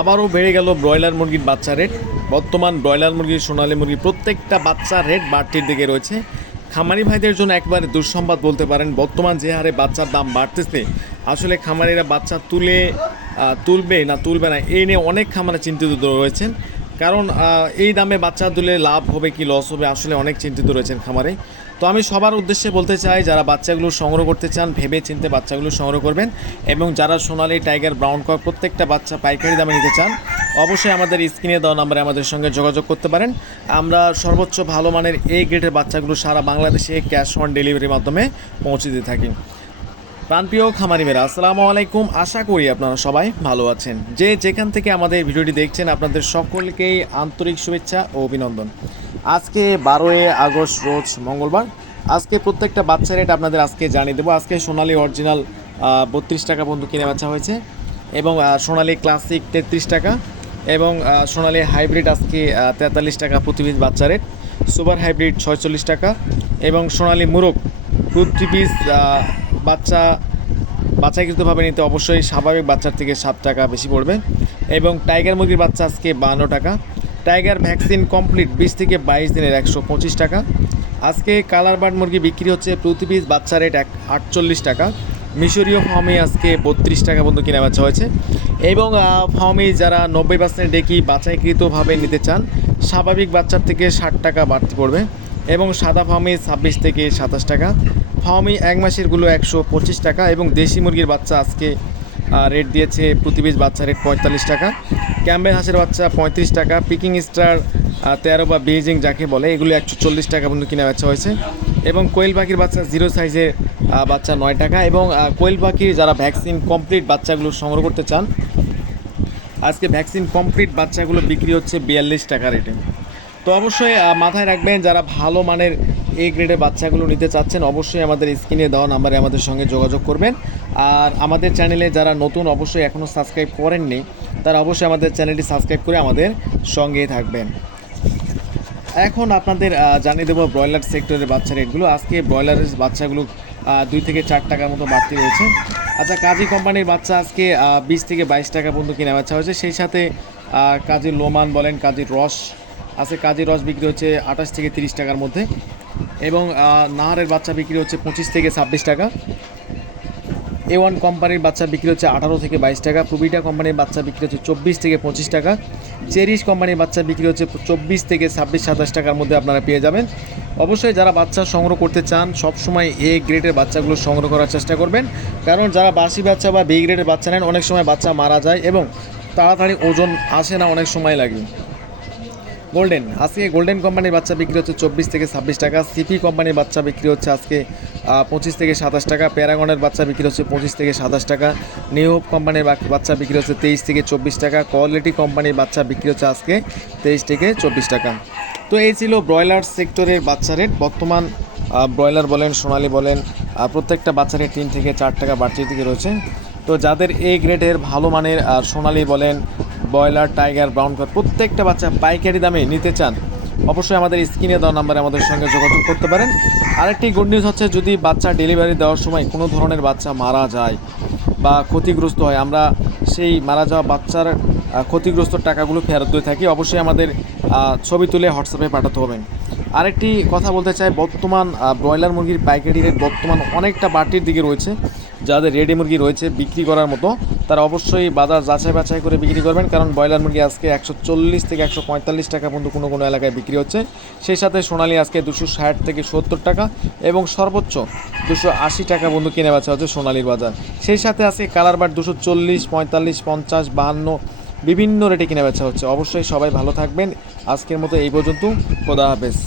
আবারও বেড়ে গেল ব্রয়লার মুরগির বাচ্চা রেট বর্তমান ব্রয়লার মুরগি সোনালি মুরগি প্রত্যেকটা বাচ্চার রেট বাড়তির দিকে রয়েছে। খামারি ভাইদের জন্য একবারে দুঃসংবাদ বলতে পারেন, বর্তমান যে হারে বাচ্চার দাম বাড়তেছে, আসলে খামারিরা বাচ্চা তুলে তুলবে না তুলবে না, এই নিয়ে অনেক খামারে চিন্তিত রয়েছেন। কারণ এই দামে বাচ্চা তুলে লাভ হবে কি লস হবে, আসলে অনেক চিন্তিত রয়েছেন খামারে। তো আমি সবার উদ্দেশ্যে বলতে চাই, যারা বাচ্চাগুলো সংগ্রহ করতে চান, ভেবে চিনতে বাচ্চাগুলো সংগ্রহ করবেন এবং যারা সোনালি টাইগার, ব্রাউন কক প্রত্যেকটা বাচ্চা পাইকারি দামে নিতে চান, অবশ্যই আমাদের স্ক্রিনে দেওয়া নাম্বারে আমাদের সঙ্গে যোগাযোগ করতে পারেন। আমরা সর্বোচ্চ ভালো মানের এই গ্রেডের বাচ্চাগুলো সারা বাংলাদেশে ক্যাশ অন ডেলিভারির মাধ্যমে পৌঁছে দিয়ে থাকি। প্রাণপ্রিয় খামারি মেরা আসসালামু আলাইকুম। আশা করি আপনারা সবাই ভালো আছেন। যে যেখান থেকে আমাদের ভিডিওটি দেখছেন, আপনাদের সকলকেই আন্তরিক শুভেচ্ছা ও অভিনন্দন। আজকে বারোই আগস্ট রোজ মঙ্গলবার। আজকে প্রত্যেকটা বাচ্চা রেট আপনাদের আজকে জানিয়ে দেবো। আজকে সোনালি অরিজিনাল বত্রিশ টাকা পর্যন্ত কিনে বাচ্চা হয়েছে এবং সোনালি ক্লাসিক তেত্রিশ টাকা এবং সোনালি হাইব্রিড আজকে তেতাল্লিশ টাকা প্রতি পিস বাচ্চা রেট সুপার হাইব্রিড ছয়চল্লিশ টাকা এবং সোনালি মুরগ প্রতি পিস বাচ্চা বাচ্চাকৃতভাবে নিতে অবশ্যই স্বাভাবিক বাচ্চার থেকে সাত টাকা বেশি পড়বে এবং টাইগার মুরগির বাচ্চা আজকে বান্ন টাকা। টাইগার ভ্যাকসিন কমপ্লিট বিশ থেকে বাইশ দিনের একশো পঁচিশ টাকা। আজকে কালার বার্ড মুরগি বিক্রি হচ্ছে প্রতি পিস বাচ্চা রেট এক আটচল্লিশ টাকা। মিশরীয় ফার্মে আজকে বত্রিশ টাকা পর্যন্ত কিনা বাচ্চা হয়েছে। এবং ফার্মে যারা নব্বই পার্সেন্ট ডেকি বাছাইকৃতভাবে নিতে চান, স্বাভাবিক বাচ্চার থেকে ষাট টাকা বাড়তি পড়বে। এবং সাদা ফার্মে ছাব্বিশ থেকে সাতাশ টাকা। ফার্মি এক মাসেরগুলো একশো পঁচিশ টাকা এবং দেশি মুরগির বাচ্চা আজকে রেট দিয়েছে প্রতি বাচ্চা রেট পঁয়তাল্লিশ টাকা। ক্যাম্বেল হাঁসের বাচ্চা পঁয়ত্রিশ টাকা। পিকিং স্টার তেরো বা বেজিং যাকে বলে, এগুলো একশো চল্লিশ টাকা পর্যন্ত কিনা বেচা হয়েছে। এবং কোয়েল পাখির বাচ্চা জিরো সাইজের বাচ্চা নয় টাকা। এবং কোয়েল পাখির যারা ভ্যাকসিন কমপ্লিট বাচ্চাগুলো সংগ্রহ করতে চান, আজকে ভ্যাকসিন কমপ্লিট বাচ্চাগুলো বিক্রি হচ্ছে বিয়াল্লিশ টাকা রেটে তো অবশ্যই মাথায় রাখবেন, যারা ভালো মানের এই গ্রেডের বাচ্চাগুলো নিতে চাচ্ছেন, অবশ্যই আমাদের স্ক্রিনে দেওয়া নাম্বারে আমাদের সঙ্গে যোগাযোগ করবেন। আর আমাদের চ্যানেলে যারা নতুন, অবশ্যই এখনও সাবস্ক্রাইব করেননি, তারা অবশ্যই আমাদের চ্যানেলটি সাবস্ক্রাইব করে আমাদের সঙ্গেই থাকবেন। এখন আপনাদের জানিয়ে দেবো ব্রয়লার সেক্টরের বাচ্চা রেটগুলো। আজকে ব্রয়লারের বাচ্চাগুলো দুই থেকে চার টাকার মতো বাড়তি রয়েছে। আচ্ছা কাজী কোম্পানির বাচ্চা আজকে বিশ থেকে বাইশ টাকা পর্যন্ত কেনা বাচ্চা হয়েছে। সেই সাথে কাজী লোমান বলেন কাজীর রস আছে। কাজী রস বিক্রি হচ্ছে আঠাশ থেকে তিরিশ টাকার মধ্যে এবং নাহারের বাচ্চা বিক্রি হচ্ছে পঁচিশ থেকে ছাব্বিশ টাকা। এ ওয়ান কোম্পানির বাচ্চা বিক্রি হচ্ছে আঠারো থেকে বাইশ টাকা, প্রবিটা কোম্পানির বাচ্চা বিক্রি হচ্ছে চব্বিশ থেকে পঁচিশ টাকা, চেরিশ কোম্পানির বাচ্চা বিক্রি হচ্ছে চব্বিশ থেকে ছাব্বিশ, সাতাশ টাকার মধ্যে আপনারা পেয়ে যাবেন। অবশ্যই যারা বাচ্চা সংগ্রহ করতে চান, সবসময় এ গ্রেডের বাচ্চাগুলো সংগ্রহ করার চেষ্টা করবেন। কারণ যারা বাসি বাচ্চা বা বি গ্রেডের বাচ্চা নেন, অনেক সময় বাচ্চা মারা যায় এবং তাড়াতাড়ি ওজন আসে না, অনেক সময় লাগে। গোল্ডেন, আজকে গোল্ডেন কোম্পানির বাচ্চা বিক্রি হচ্ছে চব্বিশ থেকে ছাব্বিশ টাকা, সিপি কোম্পানির বাচ্চা বিক্রি হচ্ছে আজকে পঁচিশ থেকে সাতাশ টাকা। প্যারাগনের বাচ্চা বিক্রি হচ্ছে পঁচিশ থেকে সাতাশ টাকা। নিউ কোম্পানির বাচ্চা বিক্রি হচ্ছে তেইশ থেকে চব্বিশ টাকা। কোয়ালিটি কোম্পানির বাচ্চা বিক্রি হচ্ছে আজকে তেইশ থেকে চব্বিশ টাকা। তো এই ছিল ব্রয়লার সেক্টরের বাচ্চা রেট। বর্তমান ব্রয়লার বলেন, সোনালি বলেন প্রত্যেকটা বাচ্চা রেট তিন থেকে চার টাকা বাড়তি দিকে রয়েছে। তো যাদের এই গ্রেডের ভালো মানের সোনালি বলেন, ব্রয়লার, টাইগার, ব্রাউন কার প্রত্যেকটা বাচ্চা পাইকারি দামে নিতে চান অবশ্যই আমাদের স্ক্রিনে দেওয়া নাম্বারে আমাদের সঙ্গে যোগাযোগ করতে পারেন। আরেকটি গুড নিউজ হচ্ছে, যদি বাচ্চা ডেলিভারি দেওয়ার সময় কোনো ধরনের বাচ্চা মারা যায় বা ক্ষতিগ্রস্ত হয়, আমরা সেই মারা যাওয়া বাচ্চার ক্ষতিগ্রস্ত টাকাগুলো ফেরত দিয়ে থাকি। অবশ্যই আমাদের ছবি তুলে হোয়াটসঅ্যাপে পাঠাতে হবে। আরেকটি কথা বলতে চাই, বর্তমান ব্রয়লার মুরগির পাইকারি রেট বর্তমান অনেকটা বাড়তির দিকে রয়েছে। যাদের রেডি মুরগি রয়েছে বিক্রি করার মতো, তারা অবশ্যই বাজার যাচাই বাছাই করে বিক্রি করবেন, কারণ ব্রয়লার মুরগি আজকে একশো চল্লিশ থেকে একশো পঁয়তাল্লিশ টাকা পর্যন্ত কোনো কোনো এলাকায় বিক্রি হচ্ছে। সেই সাথে সোনালি আজকে দুশো ষাট থেকে সত্তর টাকা এবং সর্বোচ্চ দুশো আশি টাকা পর্যন্ত কিনে বেচা হচ্ছে সোনালির বাজার। সেই সাথে আজকে কালার বার দুশো চল্লিশ, পঁয়তাল্লিশ, পঞ্চাশ, বাহান্ন বিভিন্ন রেটে কিনে বেচা হচ্ছে। অবশ্যই সবাই ভালো থাকবেন। আজকের মতো এই পর্যন্ত। খোদা হাফেজ।